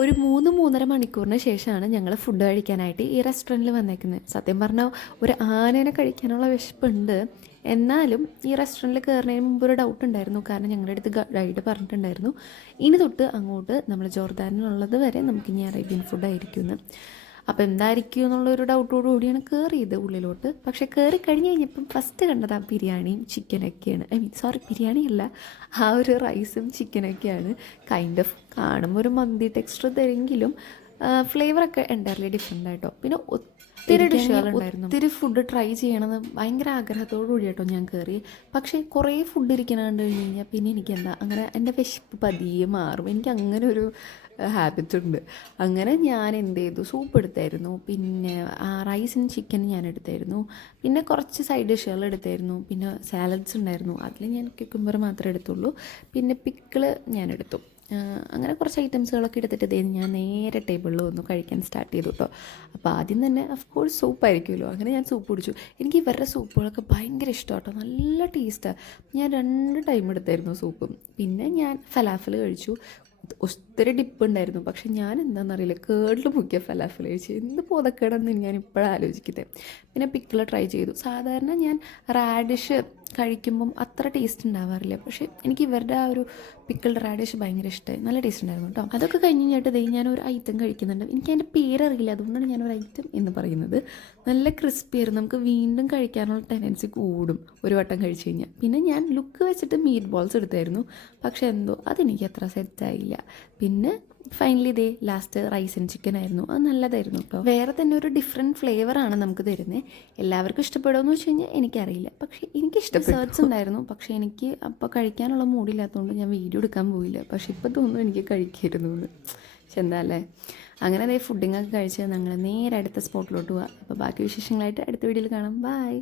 ഒരു 3-3.5 മണിക്കൂറിന് ശേഷമാണ് ഞങ്ങൾ ഫുഡ് കഴിക്കാനായിട്ട് ഈ റെസ്റ്റോറൻറ്റിൽ വന്നേക്കുന്നത്. സത്യം പറഞ്ഞാൽ ഒരു ആനേനെ കഴിക്കാനുള്ള വിശപ്പുണ്ട്. എന്നാലും ഈ റെസ്റ്റോറൻറ്റിൽ കയറുന്നതിന് മുമ്പ് ഒരു ഡൗട്ട് ഉണ്ടായിരുന്നു. കാരണം ഞങ്ങളുടെ അടുത്ത് ഗൈഡ് പറഞ്ഞിട്ടുണ്ടായിരുന്നു, ഇനി തൊട്ട് അങ്ങോട്ട് നമ്മൾ ജോർദാനിലുള്ളത് വരെ നമുക്കിനി അറേബ്യൻ ഫുഡ് ആയിരിക്കുമെന്ന്. അപ്പോൾ എന്തായിരിക്കും എന്നുള്ളൊരു ഡൗട്ടോടു കൂടിയാണ് കയറിയത് ഉള്ളിലോട്ട്. പക്ഷേ കയറി കഴിഞ്ഞ് കഴിഞ്ഞപ്പം ഫസ്റ്റ് കണ്ടത് ആ ബിരിയാണിയും ചിക്കനൊക്കെയാണ്. ബിരിയാണി അല്ല, ആ ഒരു റൈസും ചിക്കനൊക്കെയാണ്. കൈൻഡ് ഓഫ് കാണുമ്പോൾ ഒരു മന്തി ടെക്സ്ചർ തരെങ്കിലും ഫ്ലേവറൊക്കെ എൻ്റയർലി ഡിഫറെൻ്റ് ആയിട്ടോ. പിന്നെ ഒത്തിരി ഡിഷുകളുണ്ടായിരുന്നു. ഒത്തിരി ഫുഡ് ട്രൈ ചെയ്യണമെന്ന് ഭയങ്കര ആഗ്രഹത്തോടു കൂടി കേട്ടോ ഞാൻ കയറി. പക്ഷേ കുറേ ഫുഡ് ഇരിക്കണം കണ്ടു കഴിഞ്ഞ് കഴിഞ്ഞാൽ പിന്നെ എനിക്കെന്താ അങ്ങനെ എൻ്റെ വിശപ്പ് പതിയെ മാറും. എനിക്ക് അങ്ങനെ ഒരു ഹാബിറ്റ് ഉണ്ട്. അങ്ങനെ ഞാൻ എന്ത് ചെയ്തു, സൂപ്പ് എടുത്തായിരുന്നു, പിന്നെ റൈസും ചിക്കൻ ഞാൻ എടുത്തായിരുന്നു, പിന്നെ കുറച്ച് സൈഡ് ഡിഷുകൾ എടുത്തായിരുന്നു, പിന്നെ സാലഡ്സ് ഉണ്ടായിരുന്നു. അതിൽ ഞാൻ ക്യുക്കുംബർ മാത്രമേ എടുത്തുള്ളൂ, പിന്നെ പിക്കിള് ഞാൻ എടുത്തു. അങ്ങനെ കുറച്ച് ഐറ്റംസുകളൊക്കെ എടുത്തിട്ട് ഞാൻ നേരെ ടേബിളിൽ വന്നു കഴിക്കാൻ സ്റ്റാർട്ട് ചെയ്തു കേട്ടോ. അപ്പോൾ ആദ്യം തന്നെ ഓഫ്കോഴ്സ് സൂപ്പായിരിക്കുമല്ലോ, അങ്ങനെ ഞാൻ സൂപ്പ് കുടിച്ചു. എനിക്ക് ഇവരുടെ സൂപ്പുകളൊക്കെ ഭയങ്കര ഇഷ്ടമാണ് കേട്ടോ, നല്ല ടേസ്റ്റാണ്. ഞാൻ 2 ടൈം എടുത്തായിരുന്നു സൂപ്പും. പിന്നെ ഞാൻ ഫലാഫൽ കഴിച്ചു. ഒത്തിരി ഡിപ്പ് ഉണ്ടായിരുന്നു, പക്ഷെ ഞാൻ എന്താണെന്നറിയില്ല കേടിൽ മുക്കിയ ഫലാഫൽ കഴിച്ചു. എന്ത് പോതക്കേടെന്ന് ഞാൻ ഇപ്പോഴാണ് ആലോചിക്കുന്നത്. പിന്നെ പിക്കിൾ ട്രൈ ചെയ്തു. സാധാരണ ഞാൻ റാഡിഷ് കഴിക്കുമ്പം അത്ര ടേസ്റ്റ് ഉണ്ടാവാറില്ല, പക്ഷേ എനിക്ക് ഇവരുടെ ആ ഒരു പിക്കിൾഡ് റാഡിഷ് ഭയങ്കര ഇഷ്ടമായി. നല്ല ടേസ്റ്റ് ഉണ്ടായിരുന്നു കേട്ടോ. അതൊക്കെ കഴിഞ്ഞ് കഴിഞ്ഞിട്ട് ഞാനൊരു ഐറ്റം കഴിക്കുന്നുണ്ട്. എനിക്ക് അതിൻ്റെ പേരറിയില്ല, അതുകൊണ്ടാണ് ഞാനൊരു ഐറ്റം എന്ന് പറയുന്നത്. നല്ല ക്രിസ്പി ആയിരുന്നു. നമുക്ക് വീണ്ടും കഴിക്കാനുള്ള ടെൻഡൻസി കൂടും ഒരു വട്ടം കഴിച്ച് കഴിഞ്ഞാൽ. പിന്നെ ഞാൻ ലുക്ക് വെച്ചിട്ട് മീറ്റ് ബോൾസ് എടുത്തായിരുന്നു, പക്ഷേ എന്തോ അതെനിക്ക് അത്ര സെറ്റായില്ല. പിന്നെ finally last rice and chicken ആയിരുന്നു. അത് നല്ലതായിരുന്നു കേട്ടോ. വേറെ തന്നെ ഒരു ഡിഫറെൻറ്റ് ഫ്ലേവറാണ് നമുക്ക് തരുന്നത്. എല്ലാവർക്കും ഇഷ്ടപ്പെടുമെന്ന് വെച്ച് കഴിഞ്ഞാൽ എനിക്കറിയില്ല, പക്ഷേ എനിക്ക് ഇഷ്ടപ്പെട്ടു ഉണ്ടായിരുന്നു. പക്ഷേ എനിക്ക് അപ്പോൾ കഴിക്കാനുള്ള മൂഡില്ലാത്തതുകൊണ്ട് ഞാൻ വീഡിയോ എടുക്കാൻ പോയില്ല. പക്ഷേ ഇപ്പോൾ തോന്നുന്നു എനിക്ക് കഴിക്കായിരുന്നു എന്ന്. പക്ഷെ എന്താ അല്ലേ. അങ്ങനെ ഫുഡിങ്ങൊക്കെ കഴിച്ച് ഞങ്ങൾ നേരെ അടുത്ത സ്പോട്ടിലോട്ട് പോവാം. അപ്പോൾ ബാക്കി വിശേഷങ്ങളായിട്ട് അടുത്ത വീഡിയോയിൽ കാണാം. ബൈ.